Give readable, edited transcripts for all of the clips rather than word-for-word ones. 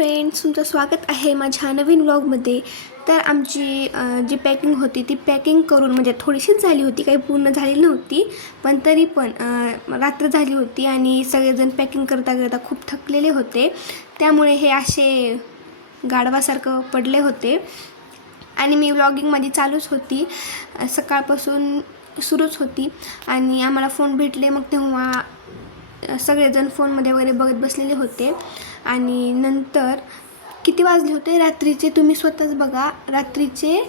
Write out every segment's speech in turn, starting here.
Friends, तुमचं स्वागत आहे माझ्या नवीन व्लॉगमध्ये. तर आमची जी पॅकिंग होती ती पॅकिंग करून म्हणजे थोडीशीच झाली होती, काही पूर्ण झाली नव्हती, पण तरी पण रात्र झाली होती आणि सगळेजण पॅकिंग करता करता खूप थकलेले होते. त्यामुळे हे असे गाढवासारखं पडले होते आणि मी व्लॉगिंग माझी चालूच होती, सकाळपासून सुरूच होती. आणि आम्हाला फोन भेटले, मग तेव्हा सगळेजण फोनमध्ये वगैरे बघत बसलेले होते. आणि नंतर किती वाजले होते रात्रीचे, तुम्ही स्वतःच बघा, रात्रीचे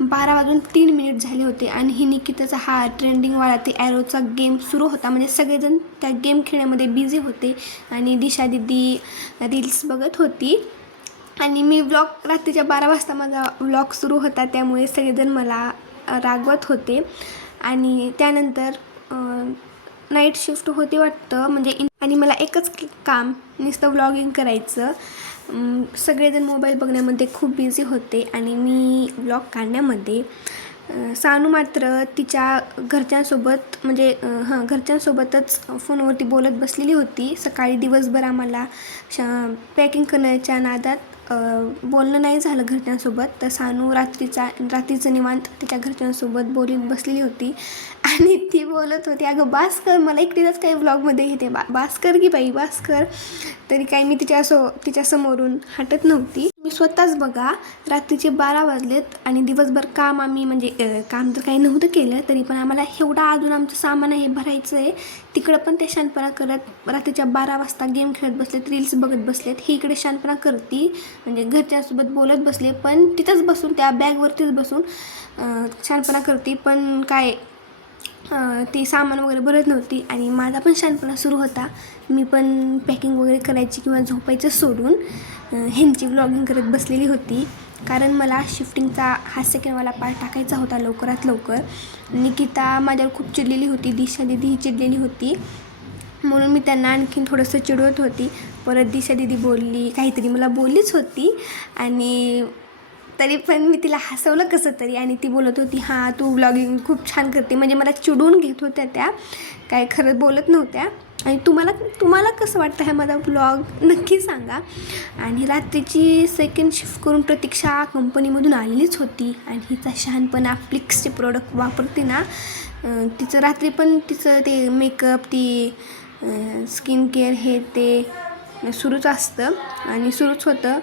12:03 झाले होते. आणि ही निकिताचा हा ट्रेंडिंगवाला ते ॲरोचा गेम सुरू होता. म्हणजे सगळेजण त्या गेम खेळण्यामध्ये बिझी होते आणि दिशा दिदी रील्स बघत होती. आणि मी रात्रीच्या 12 वाजता माझा व्लॉग सुरू होता, त्यामुळे सगळेजण मला रागवत होते. आणि त्यानंतर नाईट शिफ्ट होती वाटतं, म्हणजे आणि मला एकच काम, नुसतं व्लॉगिंग करायचं. सगळेजण मोबाईल बघण्यामध्ये खूप बिझी होते आणि मी व्लॉग काढण्यामध्ये. सानू मात्र तिच्या घरच्यांसोबत म्हणजे घरच्यांसोबतच फोनवरती बोलत बसलेली होती. सकाळी दिवसभर आम्हाला पॅकिंग करण्याच्या नादात बोलणं नाही झालं घरच्यांसोबत. तर सानू रात्रीचं निवांत तिच्या घरच्यांसोबत बोलत बसलेली होती आणि ती बोलत होती, अगं बास कर, मला एकटीलाच काही व्लॉगमध्ये घेते, बास कर की बाई, बास कर. तरी काही मी तिच्यासमोरून हटत नव्हती. मी स्वतःच बघा, रात्रीचे 12 वाजलेत आणि दिवसभर काम आम्ही म्हणजे काम तर काही नव्हतं केलं, तरी पण आम्हाला एवढा अजून आमचं सामान आहे भरायचं आहे. तिकडं पण ते शानपणा करत रात्रीच्या 12 वाजता गेम खेळत बसलेत, रील्स बघत बसलेत. ही इकडे शानपणा करती म्हणजे घरच्यासोबत बोलत बसले, पण तिथंच बसून त्या बॅगवरतीच बसून शानपणा करते. पण काय ती सामान वगैरे भरत नव्हती आणि माझा पण शानपणा सुरू होता. मी पण पॅकिंग वगैरे करायची किंवा झोपायचं सोडून ह्यांची व्लॉगिंग करत बसलेली होती. कारण मला शिफ्टिंगचा हा सेकंडवाला पार्ट टाकायचा होता लवकरात लवकर. निकिता माझ्यावर खूप चिडलेली होती, दिशा दिदी ही चिडलेली होती, म्हणून मी त्यांना आणखीन थोडंसं चिडवत होती. परत दिशा दिदी बोलली, काहीतरी मला बोललीच होती आणि तरी पण मी तिला हसवलं कसं तरी. आणि ती बोलत होती, हां तू व्लॉगिंग खूप छान करते, म्हणजे मला चिडवून घेत होत्या त्या, काय खरं बोलत नव्हत्या. आणि तुम्हाला कसं वाटतं हा माझा व्लॉग नक्की सांगा. आणि रात्रीची सेकंड शिफ्ट करून प्रतीक्षा कंपनीमधून आलेलीच होती आणि हिचा शहाणपणा फ्लिक्सचे प्रोडक्ट वापरते ना, तिचं रात्री पण तिचं ते मेकअप, ती स्किन केअर हे ते सुरूच असतं आणि सुरूच होतं.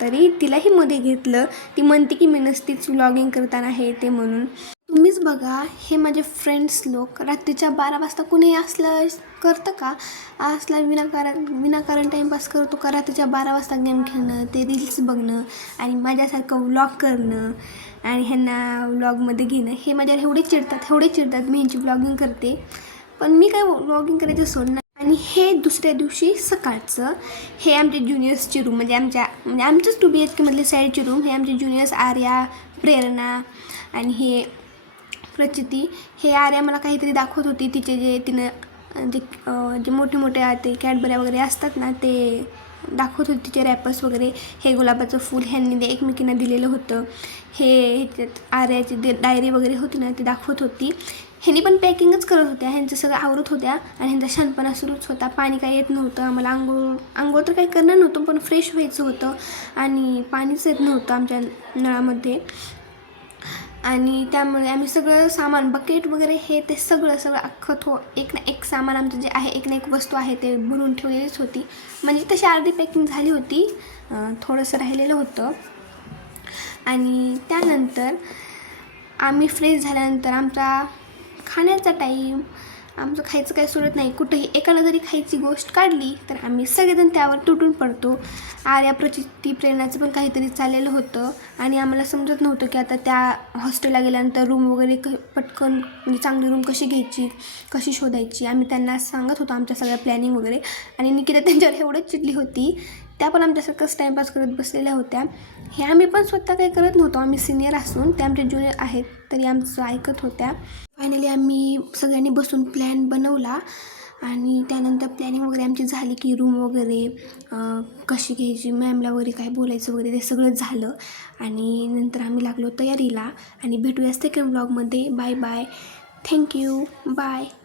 तरी तिलाही मध्ये घेतलं. ती म्हणते की मी नसतीच व्लॉगिंग करताना हे ते म्हणून. तुम्हीच बघा, हे माझे फ्रेंड्स लोक रात्रीच्या 12 वाजता कुणी असलं करतं का? असला विनाकारण टाईमपास करतो का? रात्रीच्या 12 वाजता गेम खेळणं, ते रील्स बघणं आणि माझ्यासारखं व्लॉग करणं आणि ह्यांना व्लॉगमध्ये घेणं, हे माझ्यावर एवढे चिडतात मी ह्यांची व्लॉगिंग करते. पण मी काय व्लॉगिंग करायचं सोडणार. आणि हे दुसऱ्या दिवशी सकाळचं, हे आमचे ज्युनियर्सची रूम, म्हणजे आमचंच 2 BHK मधले साईडची रूम. हे आमचे ज्युनियर्स आर्या, प्रेरणा आणि हे प्रचिती. हे आर्या मला काहीतरी दाखवत होती, तिनं जे मोठे ते कॅडबऱ्या वगैरे असतात ना, ते दाखवत होती, तिचे रॅपर्स वगैरे. हे गुलाबाचं फूल ह्यांनी एकमेकींना दिलेलं होतं. हे ह्याच्यात आर्याची डायरी वगैरे होती ना, ती दाखवत होती. ह्यांनी पण पॅकिंगच करत होत्या, ह्यांचं सगळं आवरत होत्या आणि ह्यांचा शानपणा सुरूच होता. पाणी काही येत नव्हतं आम्हाला, आंघोळ तर काही करणार नव्हतं, पण फ्रेश व्हायचं होतं आणि पाणीच येत नव्हतं आमच्या नळामध्ये. आणि त्यामुळे आम्ही सगळं सामान, बकेट वगैरे हे ते सगळं अख्खं एक ना एक सामान आमचं जे आहे, एक ना एक वस्तू आहे ते भरून ठेवलेलीच होती. म्हणजे तशी अर्धी पॅकिंग झाली होती, थोडंसं राहिलेलं होतं. आणि त्यानंतर आम्ही फ्रेश झाल्यानंतर आमचा खाण्याचा टाईम, आमचं खायचं काही सोडत नाही. कुठंही एकानं जरी खायची गोष्ट काढली तर आम्ही सगळेजण त्यावर तुटून पडतो. आर्या, प्रचिती, प्रेरणाचं पण काहीतरी चाललेलं होतं आणि आम्हाला समजत नव्हतं की आता त्या हॉस्टेलला गेल्यानंतर रूम वगैरे पटकन म्हणजे चांगली रूम कशी घ्यायची, कशी शोधायची. आम्ही त्यांना सांगत होतो आमच्या सगळ्या प्लॅनिंग वगैरे. आणि निकिता त्यांच्यावर एवढंच चिडली होती, त्या पण आमच्यासारखंच टाईमपास करत बसलेल्या होत्या. हे आम्ही पण स्वतः काही करत नव्हतो, आम्ही सिनियर असून ते आमचे ज्युनियर आहेत तरी आमचं ऐकत होत्या. फायनली आम्ही सगळ्यांनी बसून प्लॅन बनवला आणि त्यानंतर प्लॅनिंग वगैरे आमची झाली की रूम वगैरे कशी घ्यायची, मॅमला वगैरे काय बोलायचं वगैरे ते सगळं झालं. आणि नंतर आम्ही लागलो तयारीला आणि भेटूया सेकंड व्लॉगमध्ये. Bye bye, thank you, bye.